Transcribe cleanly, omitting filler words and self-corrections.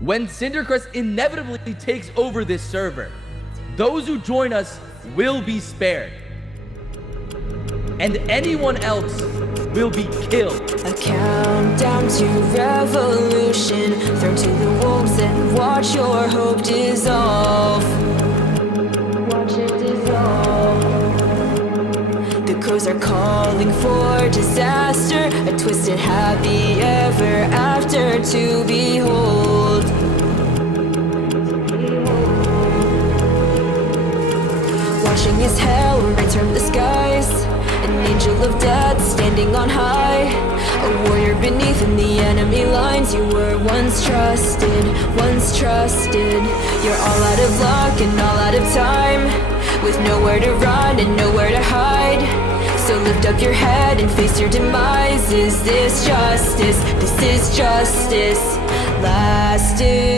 When CINDERCRE inevitably takes over this server, those who join us will be spared, and anyone else will be killed. A countdown to revolution, thrown to the wolves and watch your hope dissolve. Watch it dissolve. The crows are calling for disaster, a twisted happy ever after to behold. Watching as hell rains from the skies, an angel of death standing on high, a warrior beneath in the enemy lines. You were once trusted, once trusted. You're all out of luck and all out of time, with nowhere to run and nowhere to hide. So lift up your head and face your demise. Is this justice? This is justice. Lasted